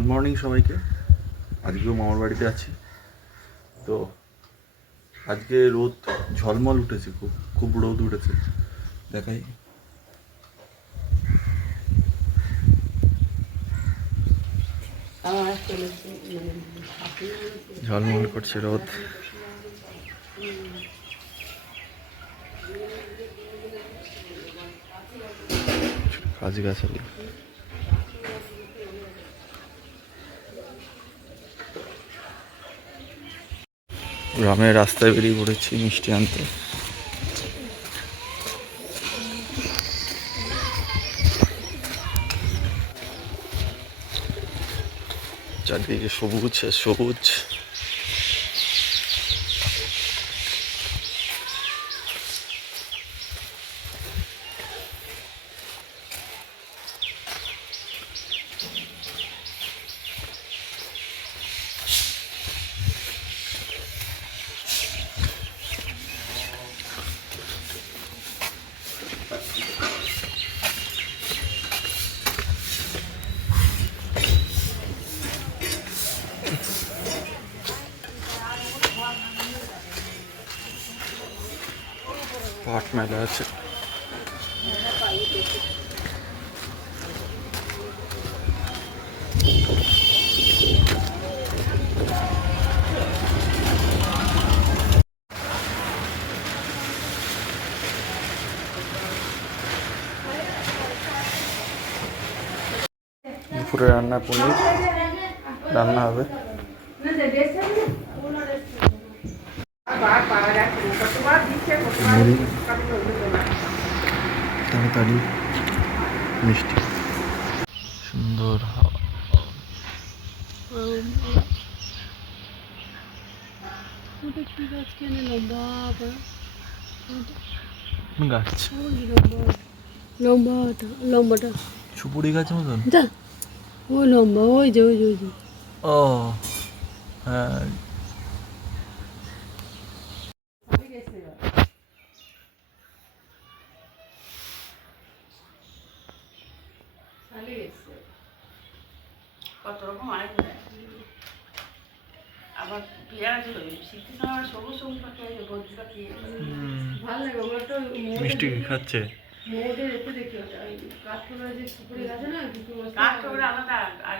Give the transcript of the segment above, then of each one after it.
Good morning সবাইকে। আজকেও মামার বাড়িতে আছি। তো আজকে রোদ ঝলমল উঠেছে, খুব খুব রোদ উঠেছে। দেখাই, ঝলমল করছে রোদ। গাছগাছালি, গ্রামের রাস্তায় বেরিয়ে পড়েছি মিষ্টি আনতে। চারদিকে সবুজ আর সবুজ। পাট মেলা আছে। দুপুরে রান্না, পনির রান্না হবে। তাড়াতাড়ি মিষ্টি, সুন্দর হাওয়া। গাছ লম্বাটা সুপুরি গাছ মতন। ওই লম্বা, ওই যে ওই যে ওই যে ও হ্যাঁ, কত রকম আবার পেয়ারা ছিল শীতের সময় সবুজ সবুজ পাখি আছে, বদ্রি পাখি ভালো লাগে। ওগুলো তো মিষ্টি খাচ্ছে। মোদের একটু দেখি কাঠঠোকরা যে সুপুরি গাছ না, কাঠঠোকরা আলাদা। আর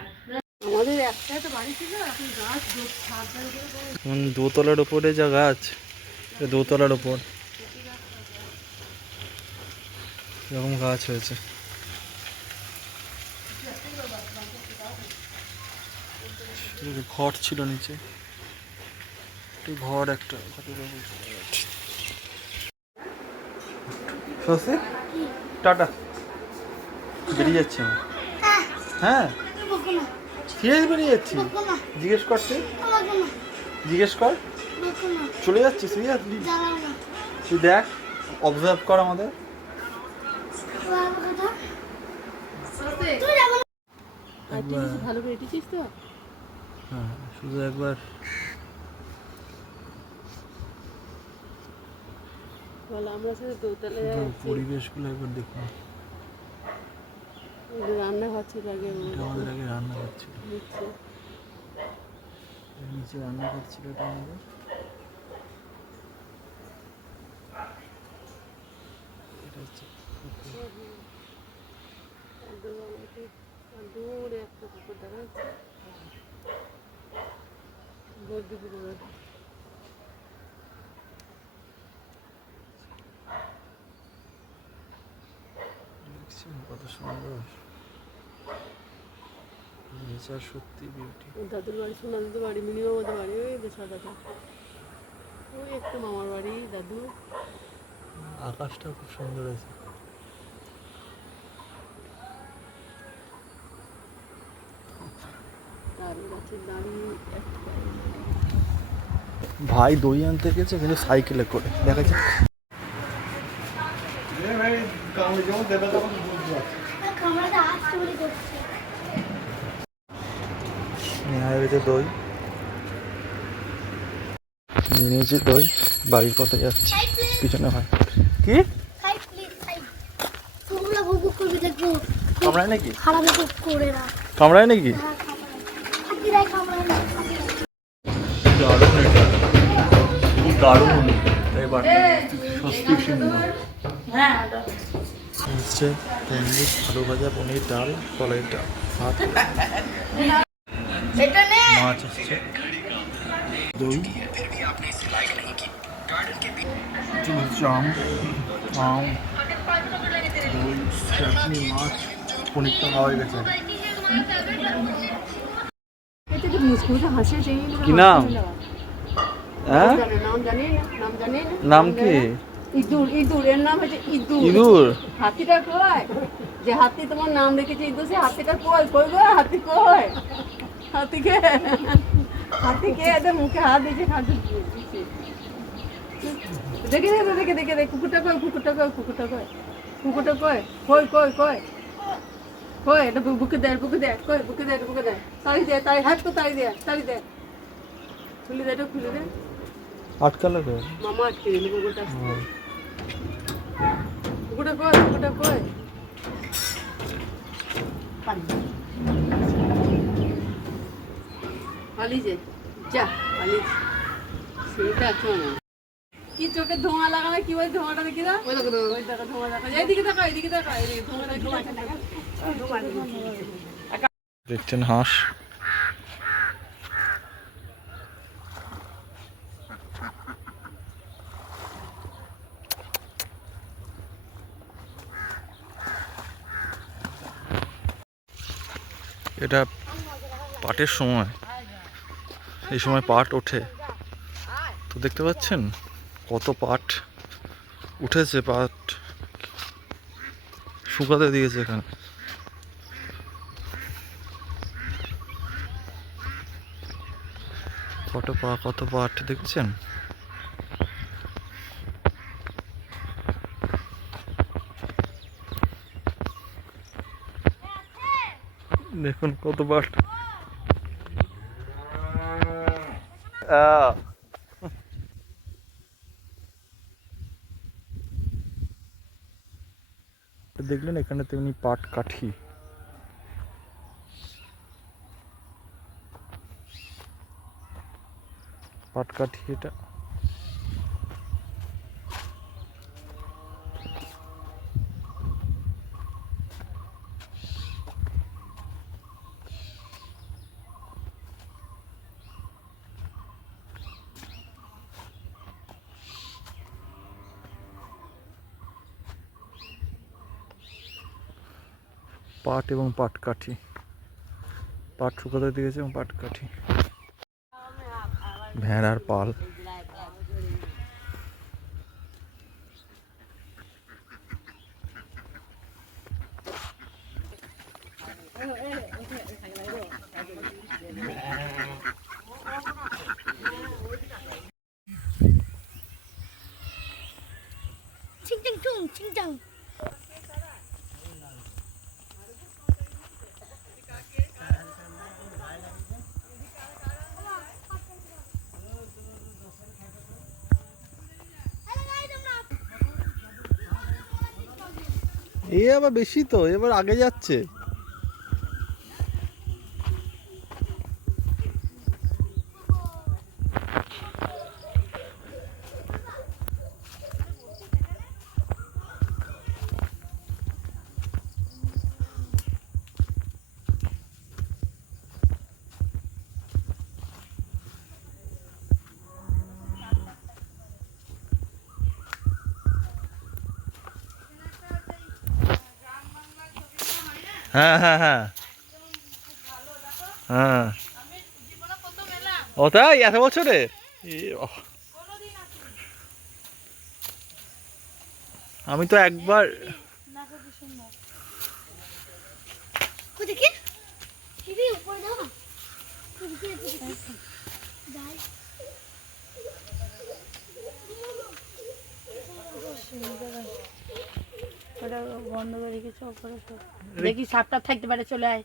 আমাদের একটাই তো বাড়ি ছিল, এখন গাছ দোতলার উপরে যা গাছ, দোতলার উপর এরকম গাছ হয়েছে। ঘর ছিল নিচে, ঘর একটা। সসি টাটা, বেরিয়ে যাচ্ছি আমি। হ্যাঁ সিরিয়াস বেরিয়ে যাচ্ছি। জিজ্ঞেস কর, জিজ্ঞেস কর, চলে যাচ্ছি সিরিয়াসলি। তুই দেখ, অবজার্ভ কর আমাদের। ভালো করে এঁটেছিস তো? হ্যাঁ, শুধু একবার আমরা সাথে দোতলায় পরিবেশগুলো একবার দেখুন। রান্নাঘর ছিল আগে, আমাদের আগে রান্নাঘর ছিল, নিচে রান্নাঘর ছিল। এটা আমাদের এটা হচ্ছে দূরে একটা পুকুর দেখা যাচ্ছে। বর্দি পুকুর কত সুন্দর নেচার, সত্যি বিউটি। দাদুর বাড়ি, সোনা দাদুর বাড়ি, মিনিমাম ওদের বাড়ি ওই সাদাটা, ওই একটু মামার বাড়ি দাদু। আকাশটা খুব সুন্দর আছে। ভাই দই আনতে গেছে, কিন্তু সাইকেলে করে। দেখা যাক। দই নিয়েছি, দই বাড়ির পথে যাচ্ছি। পিছনে ভাই কি কামড়ায় নাকি? কামড়ায় নাকি? দারুণ এটা, খুব দারুণ। এবার সত্যি সুন্দর হচ্ছে স্যান্ডউইচ, আলু ভাজা, পনির, ডাল, কলাই ডাল, ভাত, মাছ আসছে, দই, আম, আম, দই, চাটনি, মাছ, পনিরটা খাওয়া হয়ে গেছে। কি নাম? হ্যাঁ, নাম জানি না। নাম কি? ইঁদুর, ইঁদুর, এর নাম হচ্ছে ইঁদুর। ইঁদুর? হাতিটা কয় যে হাতি তোমার নাম রেখেছে ইঁদুর, সে হাতিটা কই কই গো, হাতি কই, হাতিকে, হাতিকে এদের মুখে হাত দিয়েছে, খাদ্য দিয়েছে। দেখে দেখে দেখে দেখে দেখ, কুকুরটা কই, কুকুরটা কই, কুকুরটা কই, কুকুরটা কই, কই কই কই কই, এটা বুকে দেয়, বুকে দেয়, কই বুকে দেয়, বুকে দেয়, তাড়ি দে, তাড়ি, হাত তো তাড়ি দে, তাড়ি দে, খুলে দে, এটা খুলে দে। আটকালো তো। মামা আটকে দিল কুকুরটা। কুকুরটা কই, কুকুরটা কই, পালিয়েছে, যা পালিয়েছে, সেটা কেউ না। কি চোখে ধোঁয়া লাগানো, কি ওই ধোঁয়াটা দেখি না, ওই দেখো, ওই দেখো ধোঁয়া দেখা, এইদিকে দেখো, এইদিকে দেখো, এইদিকে ধোঁয়া দেখো, দেখছেন হাঁস, এটা পাটের সময়, এই সময় পাট ওঠে, তো দেখতে পাচ্ছেন কত পাট উঠেছে, পাট শুকাতে দিয়েছে এখানে। কত পাট দেখছেন। দেখুন কত পাট। দেখলেন এখানে তেমনি পাট কাঠি, পাট কাঠি এটা। পাট এবং পাটকাঠি, পাট শুকাতে দিয়েছে এবং পাটকাঠি, ভেড়ার পাল। এ আবার বেশি তো, এবার আগে যাচ্ছে। হ্যাঁ হ্যাঁ হ্যাঁ হ্যাঁ, ও তাই, এত বছরে। আমি তো একবার, বন্ধ করে রেখেছে, দেখি সাপটা থাকতে পারে, চলে আয়।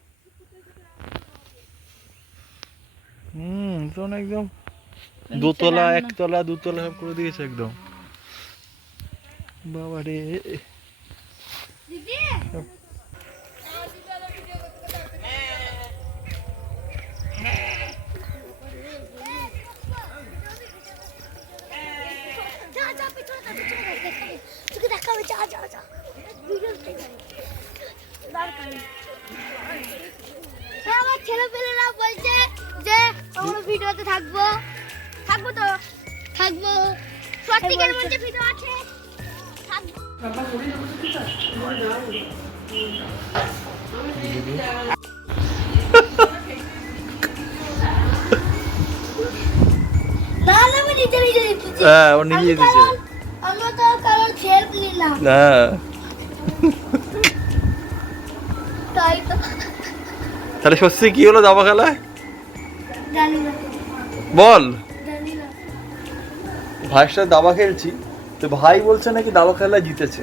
একদম দোতলা, একতলা, দুতলা সব করে দিয়েছে একদম। বাবা রে। ছেলেপেলেরা বলছে যে আমরা ভিডিওতে থাকবো তো থাকবো সত্যিকার মধ্যে ভিডিও আছে থাকবো। বাবা মরে যাবো তো ঠিক আছে মরে যাও না না আমি নিজে নিজে দিচ্ছি। হ্যাঁ ও নিজে দিচ্ছে। আমরা তো কারণ হেল্প নিলাম হ্যাঁ তাই তো তাহলে সত্যি কি হলো দাবা খেলায় জানি না বল। জানি না ভাইয়ের সাথে দাবা খেলছি তো ভাই বলছে নাকি দাবা খেলায় জিতেছে।